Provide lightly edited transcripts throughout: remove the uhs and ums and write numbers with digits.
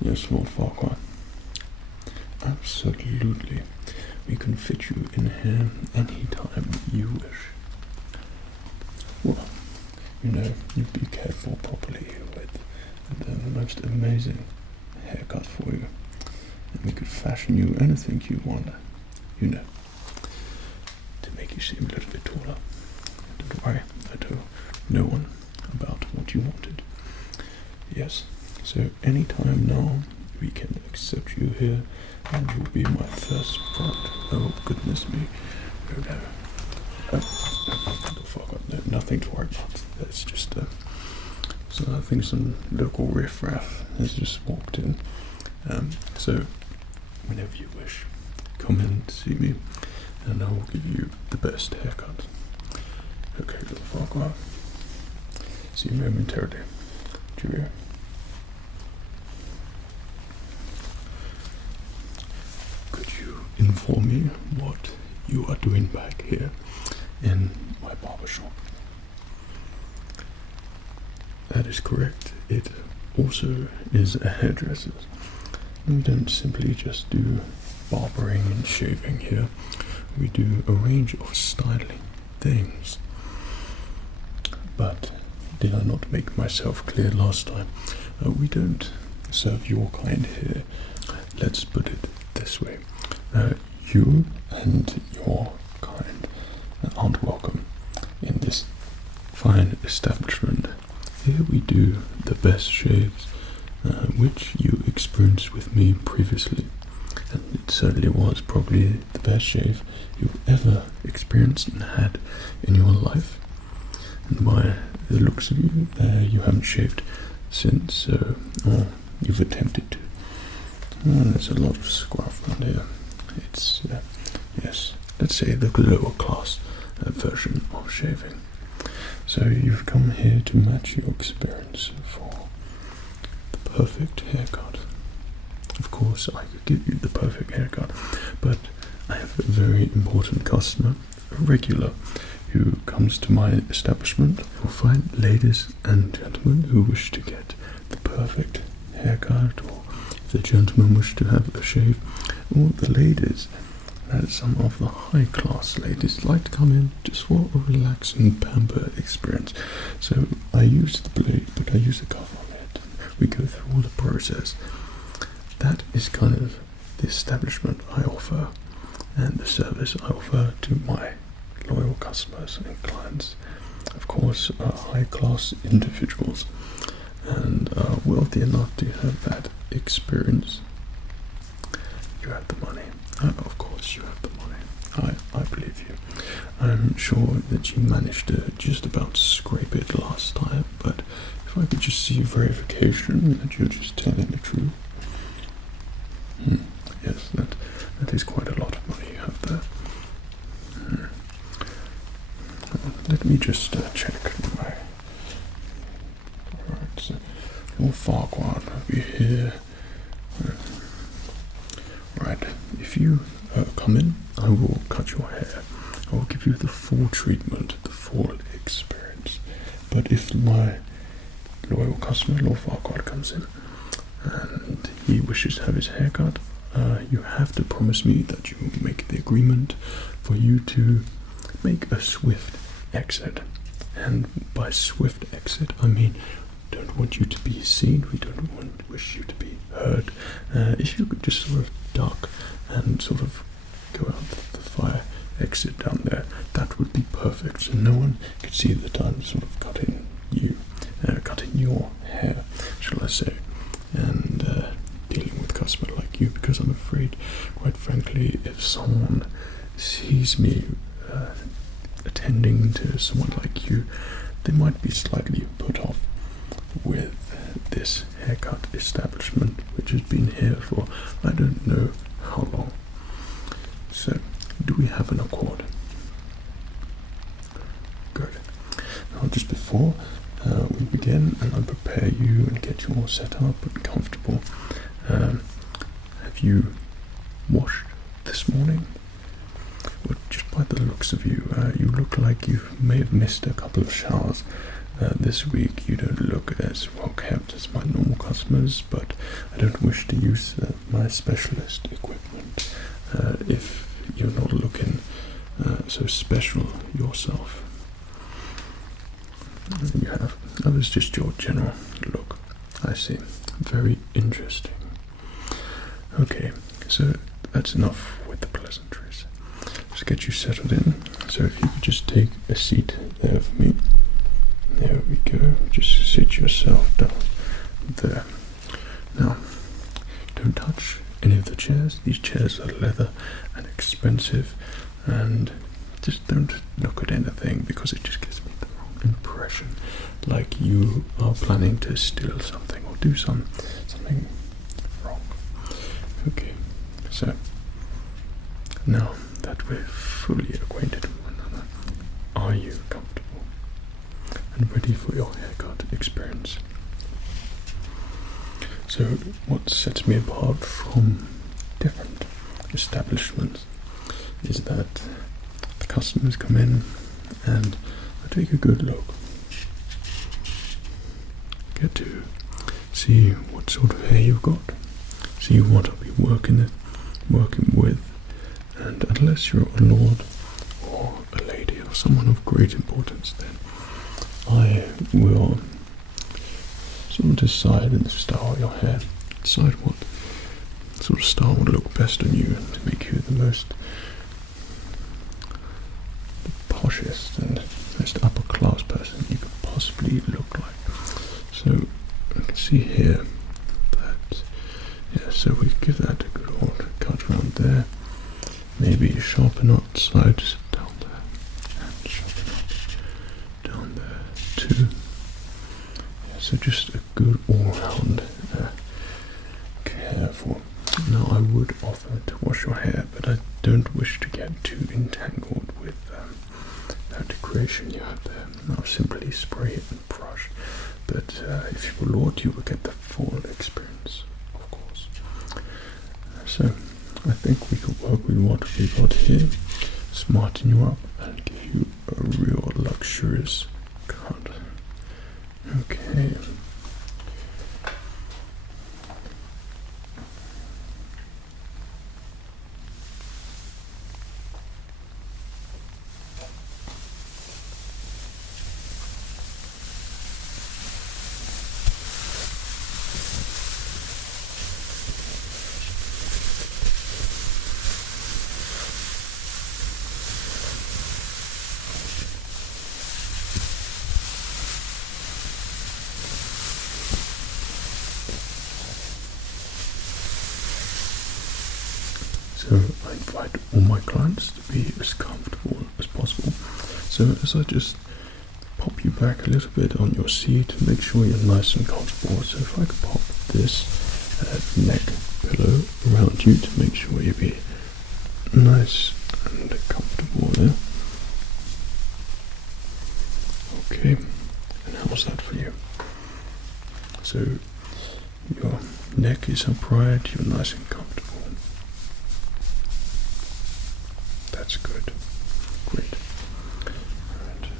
Yes, Lord Farquhar. Absolutely. We can fit you in here anytime you wish. Well, you know, you be cared for properly with the most amazing haircut for you. And we could fashion you anything you want, you know, to make you seem a little bit taller. Don't worry, I told no one about what you wanted. Yes, so anytime now we can accept you here, and you'll be my first product. Oh goodness me. Oh no. No, nothing to worry about. It's just so I think some local riffraff has just walked in. So whenever you wish, come in to see me and I will give you the best haircut. Okay, little Farquhar. See you momentarily. Cheerio. Could you inform me what you are doing back here in my barber shop? That is correct. It also is a hairdresser. We don't simply just do barbering and shaving here. We do a range of styling things. But did I not make myself clear last time? We don't serve your kind here. Let's put it this way. You and your kind aren't welcome in this fine establishment. Here we do the best shaves, which you experienced with me previously, and it certainly was probably the best shave you've ever experienced and had in your life. And by the looks of you, you haven't shaved since, or you've attempted to. There's a lot of scruff around here. It's, yes, let's say the lower class version of shaving. So you've come here to match your experience for the perfect haircut. Of course, I could give you the perfect haircut, but I have a very important customer, a regular, who comes to my establishment. You'll find ladies and gentlemen who wish to get the perfect haircut, or if the gentlemen wish to have a shave, or the ladies, and some of the high-class ladies like to come in just for a relaxing pamper experience. So I use the blade, but I use the cover on it. We go through all the process. That is kind of the establishment I offer and the service I offer to my loyal customers and clients. Of course, high-class individuals and wealthy enough to have that experience. You have the money. Of course you have the money. I believe you. I'm sure that you managed to just about scrape it last time, but if I could just see verification that you're just telling the truth. Yes, that is quite a lot of money you have there. Let me just check my... Alright, so Lord Farquhar over here. Right, if you come in, I will cut your hair. I will give you the full treatment, the full experience. But if my loyal customer, Lord Farquhar, comes in and he wishes to have his hair cut, you have to promise me that you will make the agreement for you to make a swift exit. And by swift exit, I mean don't want you to be seen. We don't wish you to be heard. If you could just sort of duck and sort of go out the fire exit down there, that would be perfect. So no one could see that I'm sort of cutting your hair, shall I say, and dealing with a customer like you, because I'm afraid, quite frankly, if someone sees me attending to someone like you, they might be slightly put off with this haircut establishment, which has been here for I don't know how long. So, do we have an accord? Good. Now, just before we begin and I prepare you and get you all set up and comfortable, have you washed this morning? Well, just by the looks of you, you look like you may have missed a couple of showers. This week you don't look as well kept as my normal customers, but I don't wish to use my specialist equipment if you're not looking so special yourself. You have. That was just your general look. I see. Very interesting. Okay, so that's enough with the pleasantries. Let's get you settled in. So if you could just take a seat there for me. There we go. Just sit yourself down there. Now, don't touch any of the chairs. These chairs are leather and expensive, and just don't look at anything because it just gives me the wrong impression, like you are planning to steal something or do something wrong. Okay, so now that we're fully acquainted with one another, are you comfortable and ready for your haircut experience? So what sets me apart from different establishments is that the customers come in and I take a good look, get to see what sort of hair you've got, see what I'll be working with, and unless you're a lord or a lady or someone of great importance, then I will sort of decide in the style of your hair, decide what sort of style would look best on you to make you the poshest and most upper class person you could possibly look like. So I can see here that, yeah, so we give that a good old cut around there, maybe sharpen up sides down there and sharpen up down there too. Yeah, so just a good all-round care for. Now I would offer to wash your hair, but I don't wish to get too entangled with that decoration you have there. I'll simply spray it and brush, but if you were lord, you will get the full experience, of course. So I think we could work with what we got here, smarten you up and give you a real luxurious cut. Okay. So I invite all my clients to be as comfortable as possible. So as I just pop you back a little bit on your seat to make sure you're nice and comfortable. So if I could pop this neck pillow around you to make sure you be nice and comfortable there. Okay, and how's that for you? So your neck is upright, you're nice and comfortable. That's good. Great. Right.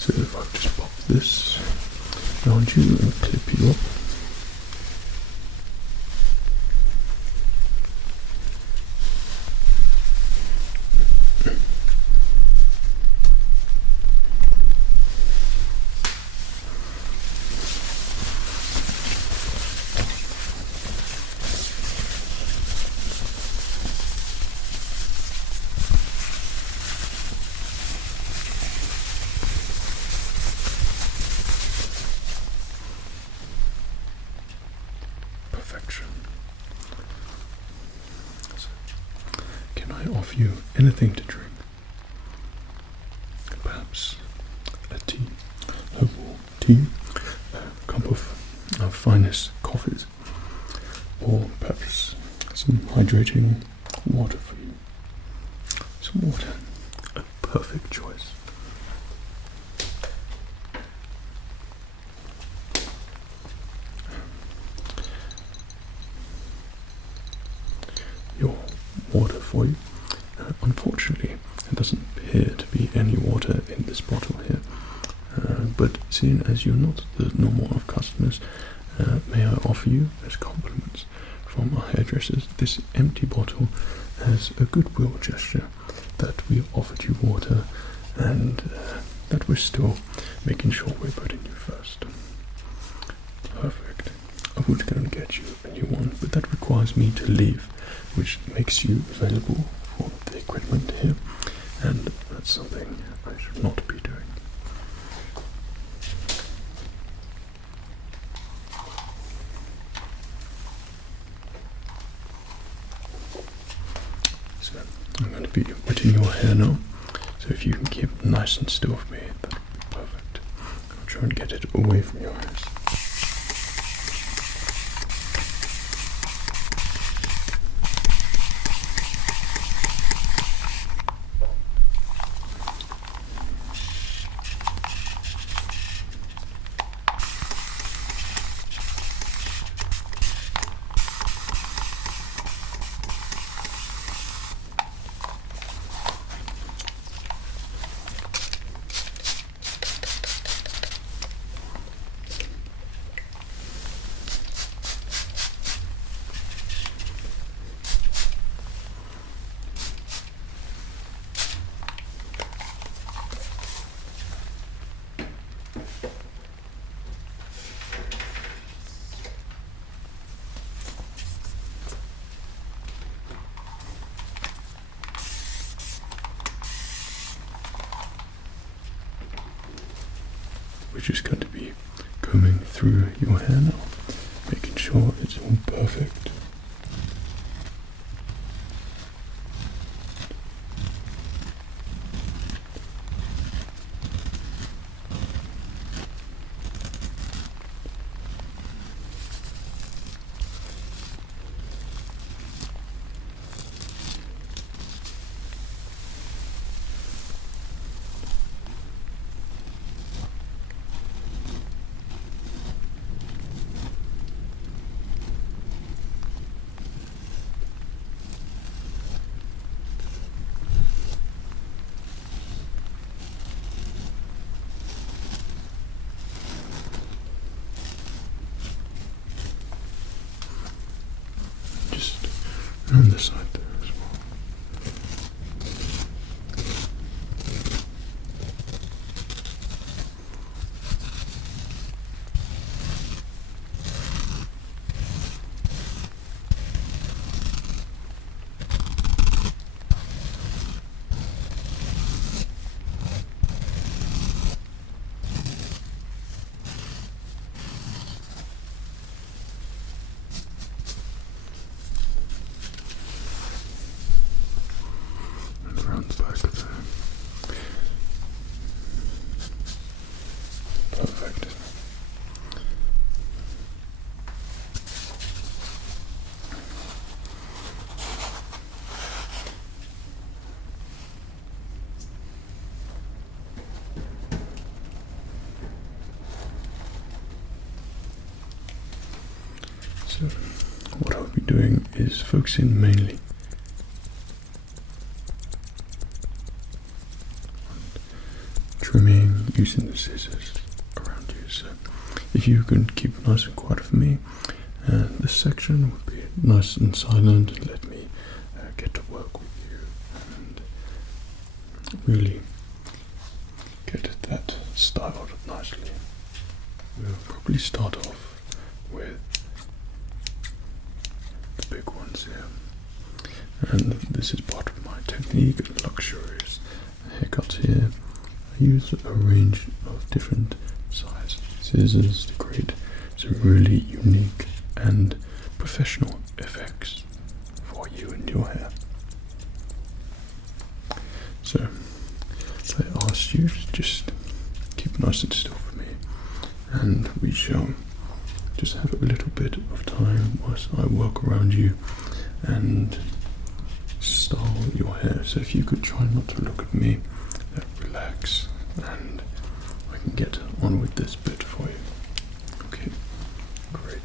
So if I just pop this around you and clip you up. can I offer you anything to drink? Perhaps a tea, herbal tea, a cup of finest coffees, or perhaps some hydrating water for you. Some water, a perfect choice. Your water for you. Unfortunately, there doesn't appear to be any water in this bottle here, but seeing as you're not the normal of customers, may I offer you as compliments from our hairdressers this empty bottle as a goodwill gesture that we offered you water, and that we're still making sure we're putting you first. Perfect. I would go and get you a new one, but that requires me to leave, which makes you available for the equipment here, and that's something I should not be doing. So I'm going to be wetting your hair now, so if you can keep nice and still for me, that would be perfect. I'll try and get it away from your eyes. We're just going to be combing through your hair now, making sure it's all perfect. On the side there as well. The back there. Perfect. So what I'll be doing is focusing mainly trimming using the scissors around you. So if you can keep nice and quiet for me, and this section would be nice and silent, and let me get to work with you and really get that styled nicely. We'll probably start off with the big ones here, and this is part of my technique of luxurious haircuts here. I use a range of different size scissors to create some really unique and professional effects for you and your hair. So I asked you to just keep nice and still for me, and we shall just have a little bit of time whilst I work around you and style your hair. So if you could try not to look at me, relax, and I can get on with this bit for you. Okay, great.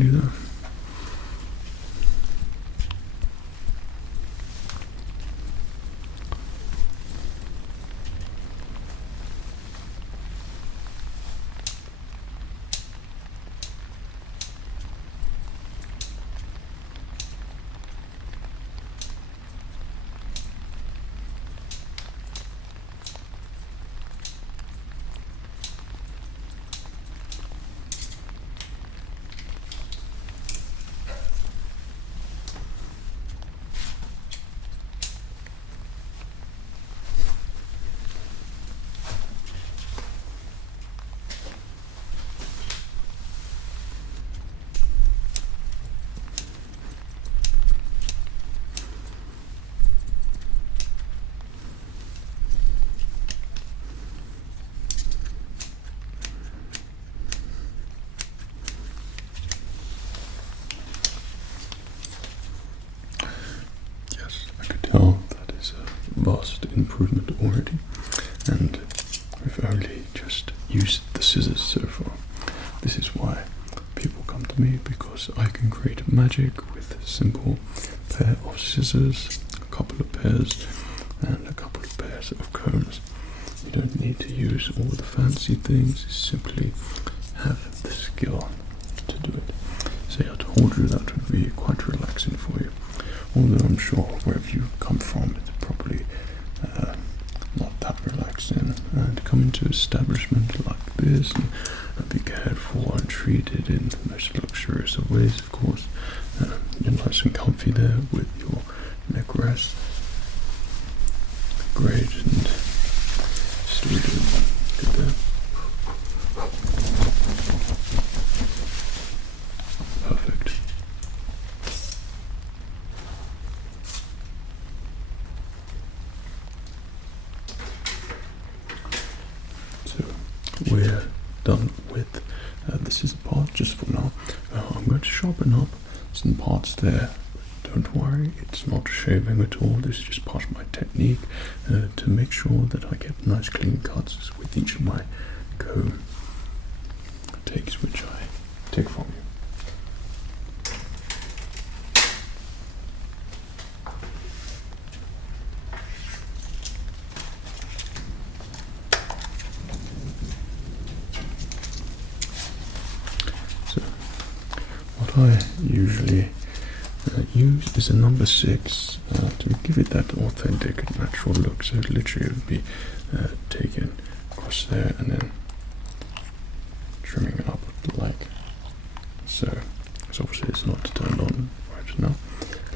quickly though. Tell that is a vast improvement already, and we've only just used the scissors so far. This is why people come to me, because I can create magic with a simple pair of scissors, a couple of pairs, and a couple of pairs of combs. You don't need to use all the fancy things, you simply have the skill to do it. So I told you that would be quite relaxing for you. Although I'm sure wherever you come from, it's probably not that relaxing. And to come into an establishment like this and be cared for and treated in the most luxurious of ways, of course. You're nice and comfy there with your neck rest. Great, and still good there. Perfect. So we're done with the scissor part just for now. I'm going to sharpen up some parts there. Don't worry, it's not shaving at all. This is just part of my technique to make sure that I get nice clean cuts with each of my comb takes which I take from you. So what I usually use is a number 6 to give it that authentic and natural look. So it literally would be taken across there and then trimming it up like so. So obviously it's not turned on right now,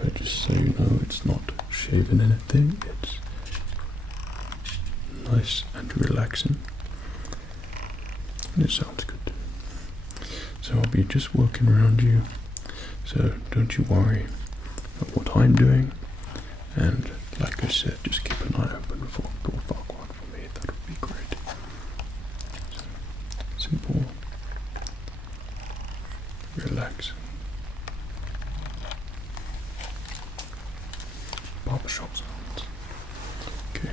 but just so you know, it's not shaving anything. It's nice and relaxing, and it sounds good. So I'll be just working around you. So don't you worry about what I'm doing, and like I said, just keep an eye open for Door Farquhar for me. That would be great. So, simple, relax, barbershop sounds. Okay.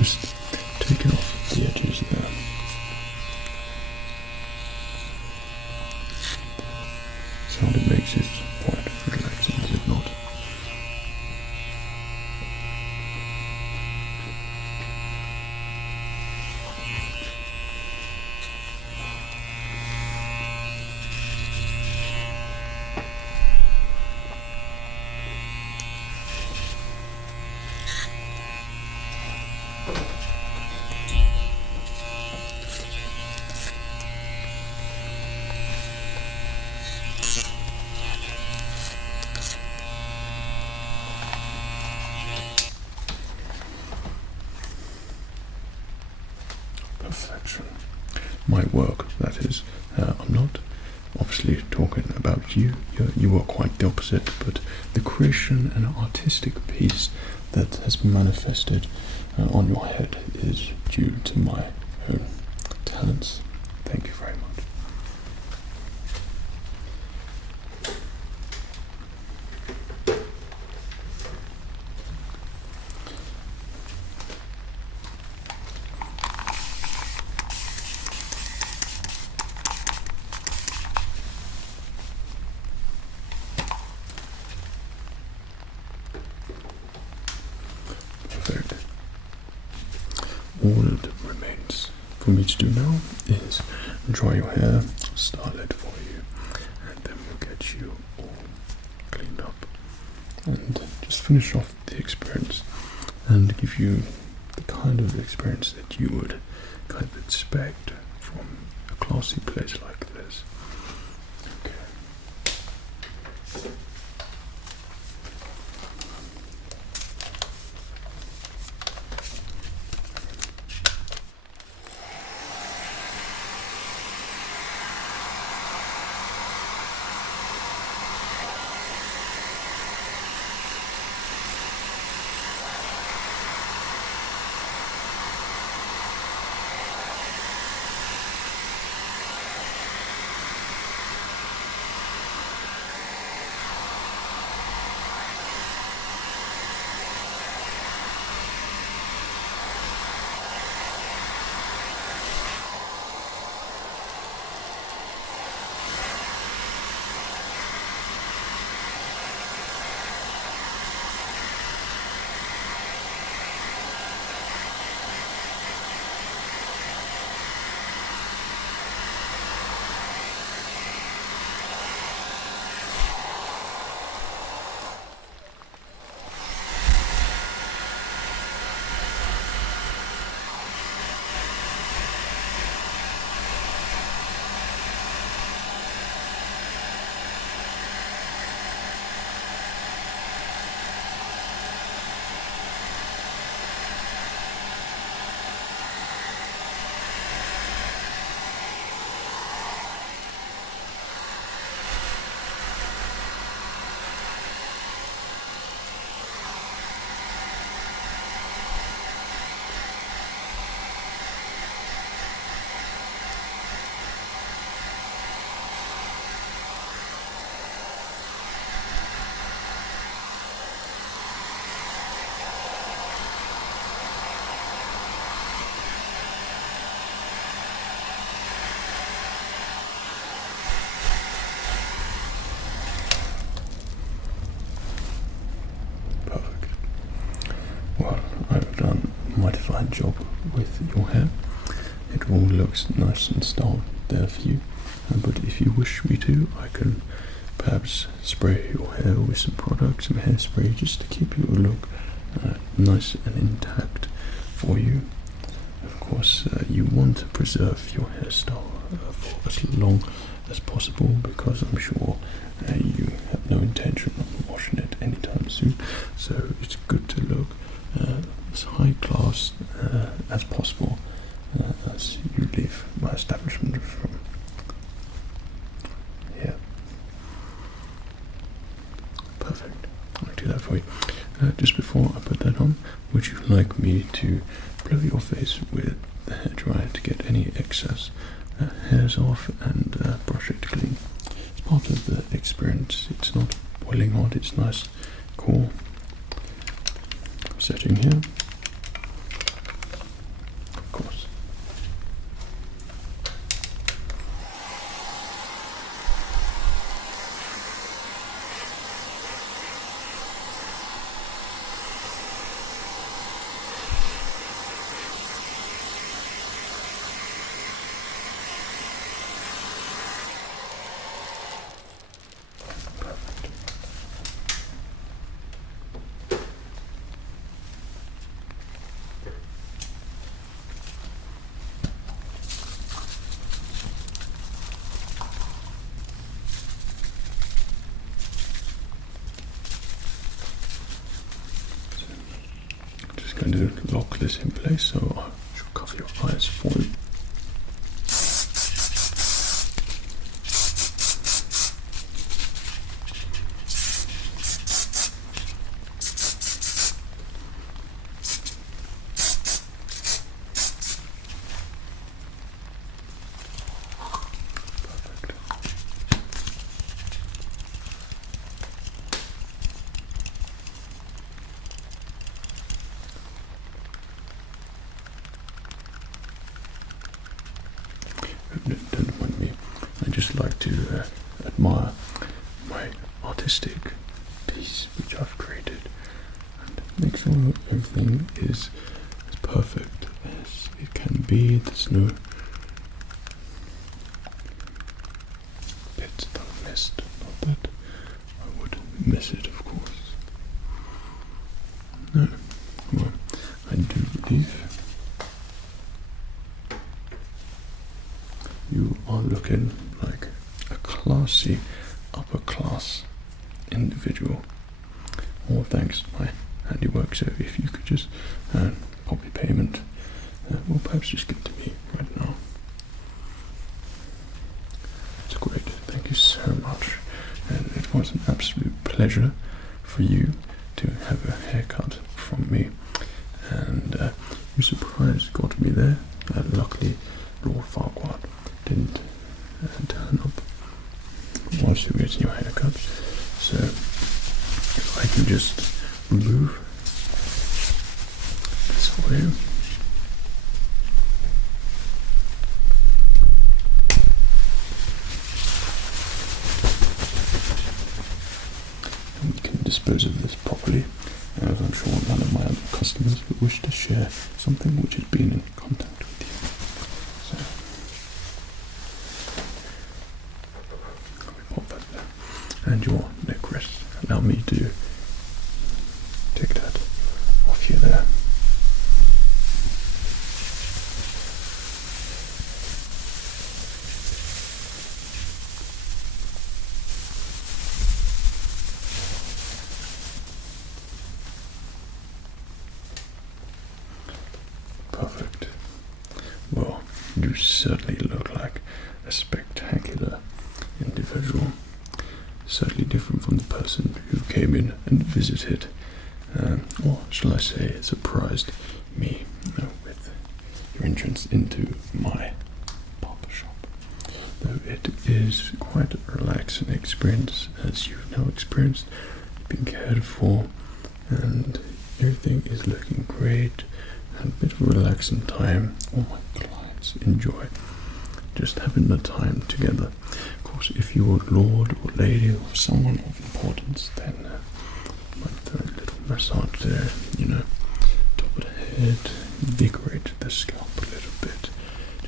just taking off the edges there. Sound it makes is quite relaxing, is it not? Perfection. My work, that is. I'm not obviously talking about you. You are quite the opposite, but the creation and artistic piece that has been manifested on your head is due to my own talents. Thank you very much. Perfect. All that remains for me to do now is dry your hair, style it for you, and then we'll get you all cleaned up and just finish off the experience and give you the kind of experience that you would kind of expect from a classy place like this. Okay. Fine job with your hair. It all looks nice and styled there for you, but if you wish me to, I can perhaps spray your hair with some products, some hairspray, just to keep your look nice and intact for you. Of course, you want to preserve your hairstyle for as long as possible, because I'm sure you have no intention of washing it anytime soon, so it's good to look as high class as possible as you leave my establishment from here. Perfect. I'll do that for you. Just before I put that on, would you like me to blow your face with the hairdryer to get any excess hairs off and brush it clean? It's part of the experience. It's not boiling hot, it's nice, cool. Setting here. going to lock this in place, so I should cover your eyes for you. Don't mind me. I just like to admire my artistic piece which I've created and make sure everything is as perfect as it can be. There's no bits that I missed. Not that I would miss it, of course. No. Well, I do believe you are looking like a classy, upper class individual. All thanks to my handiwork. So if you could just pop your payment, or perhaps just give it to me right now. It's great. Thank you so much. And it was an absolute pleasure for you to have a haircut from me. And your surprise got me there. Luckily, Lord Farquhar didn't turn up whilst you were getting your haircut, so I can just remove this for you. And we can dispose of this properly, as I'm sure none of my other customers would wish to share something which has been in contact with you. So pop that there. And your neck rest. Allow me to take that off you there. Perfect. Well, you certainly look like a spectacular individual. Certainly different from the person who came in and visited, or shall I say, surprised me with your entrance into my barber shop. Though it is quite a relaxing experience, as you've now experienced. You've been cared for, and everything is looking great. And a bit of a relaxing time. All my clients enjoy just having the time together. Of course, if you were lord or lady or someone of importance, then like a little massage there, top of the head, invigorate the scalp a little bit,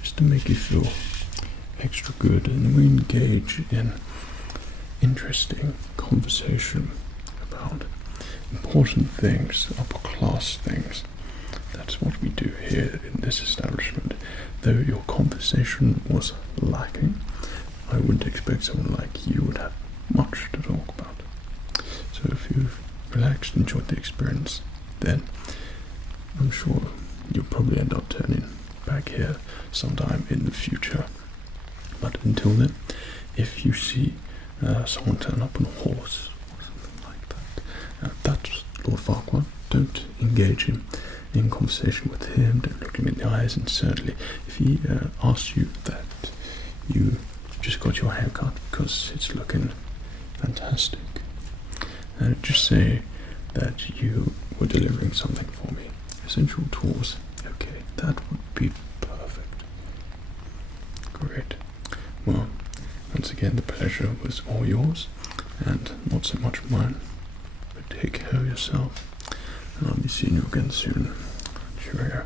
just to make you feel extra good. And we engage in interesting conversation about important things, upper class things. That's what we do here in this establishment. Though your conversation was lacking, I wouldn't expect someone like you would have much to talk about. So if you've relaxed, enjoyed the experience, then I'm sure you'll probably end up turning back here sometime in the future. But until then, if you see someone turn up on a horse or something like that, that's Lord Farquhar. Don't engage him in conversation with him, don't look him in the eyes, and certainly if he asks you that you just got your hair cut because it's looking fantastic, just say that you were delivering something for me, essential tools. Okay, that would be perfect. Great. Well, once again, the pleasure was all yours and not so much mine, but take care of yourself. And I'll be seeing you again soon. Cheerio.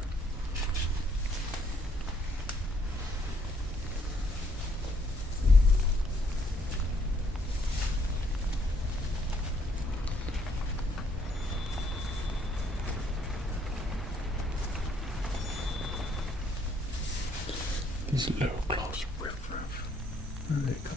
These low class riffraff. They come